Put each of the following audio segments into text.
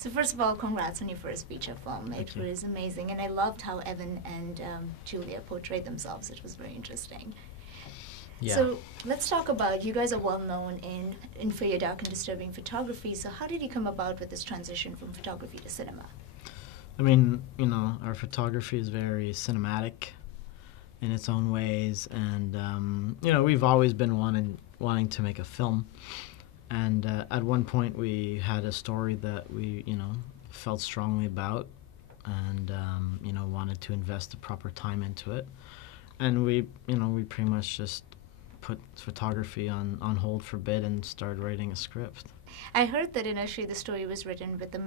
So first of all, congrats on your first feature film. Thank It you. was amazing, and I loved how Evan and Julia portrayed themselves. It was very interesting. Yeah. So let's talk about, you guys are well known in for your dark and disturbing photography. So how did you come about with this transition from photography to cinema? I mean, you know, our photography is very cinematic in its own ways, and you know, we've always been wanting to make a film. And at one point, we had a story that we, you know, felt strongly about, and you know, wanted to invest the proper time into it. And we, you know, we pretty much just put photography on hold for a bit and started writing a script. I heard that initially the story was written with a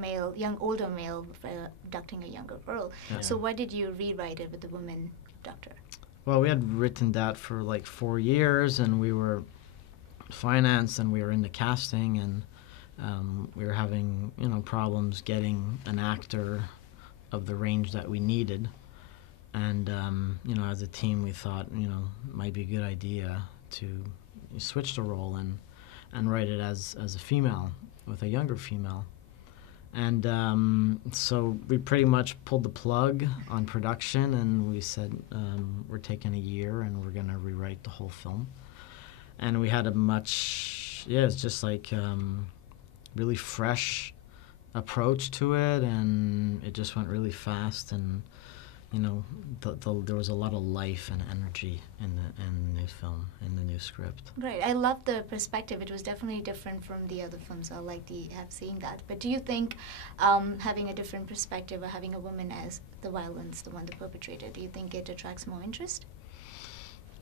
older male abducting a younger girl. Yeah. So why did you rewrite it with the woman abductor? Well, we had written that for like 4 years, and we were financed, and we were into casting, and we were having, you know, problems getting an actor of the range that we needed. And you know, as a team, we thought, you know, it might be a good idea to switch the role and write it as a female, with a younger female. And so we pretty much pulled the plug on production, and we said, we're taking a year and we're going to rewrite the whole film. And we had a much, it's just like really fresh approach to it, and it just went really fast, and you know, there was a lot of life and energy in the new film, in the new script. Right. I love the perspective. It was definitely different from the other films. I like have seen that. But do you think having a different perspective, or having a woman as the the one, the perpetrator, do you think it attracts more interest?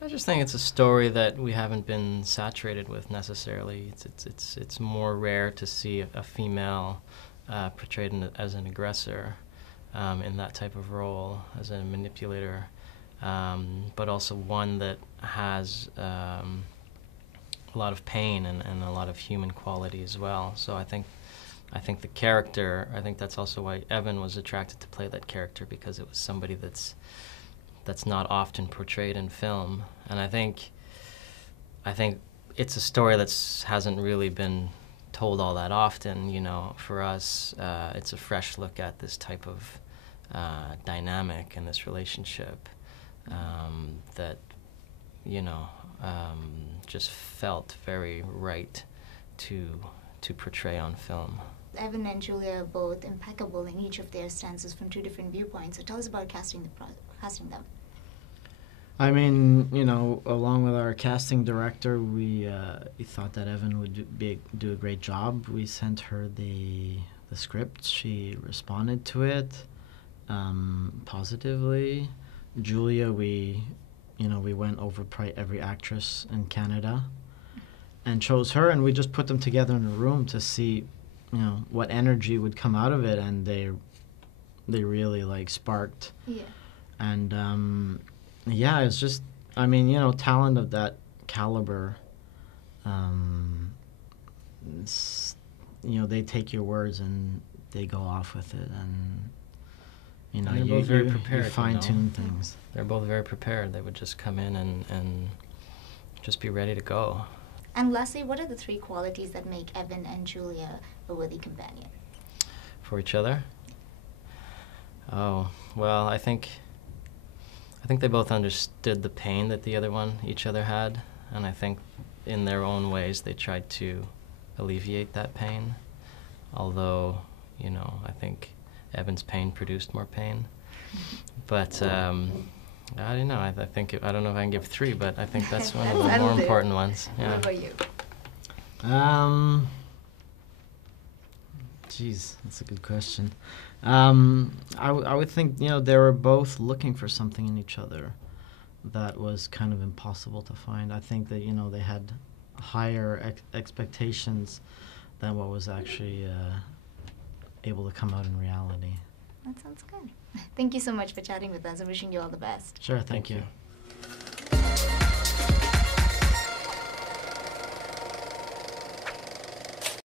I just think it's a story that we haven't been saturated with necessarily. It's more rare to see a female portrayed as an aggressor. In that type of role, as a manipulator, but also one that has a lot of pain and a lot of human quality as well. So I think the character, I think that's also why Evan was attracted to play that character, because it was somebody that's not often portrayed in film. And I think it's a story that hasn't really been told all that often. You know, for us, it's a fresh look at this type of dynamic and this relationship that, you know, just felt very right to portray on film. Evan and Julia are both impeccable in each of their stances from two different viewpoints. So tell us about casting them. I mean, you know, along with our casting director, we thought that Evan would do a great job. We sent her the script. She responded to it positively. Julia, we went over probably every actress in Canada and chose her, and we just put them together in a room to see, you know, what energy would come out of it, and they really like sparked. Yeah. And yeah, it's just, I mean, you know, talent of that caliber, you know, they take your words and they go off with it, and you know, they're both very prepared, you fine-tune things. They're both very prepared. They would just come in and just be ready to go. And lastly, what are the 3 qualities that make Evan and Julia a worthy companion? For each other? Oh, well, I think they both understood the pain that each other had, and I think in their own ways they tried to alleviate that pain. Although, you know, I think Evan's pain produced more pain. But I don't know. I don't know if I can give 3, but I think that's one of the more important ones. Yeah. What about you? Geez, that's a good question. I would think, you know, they were both looking for something in each other that was kind of impossible to find. I think that, you know, they had higher expectations than what was actually able to come out in reality. That sounds good. Thank you so much for chatting with us. I'm wishing you all the best. Sure, thank you.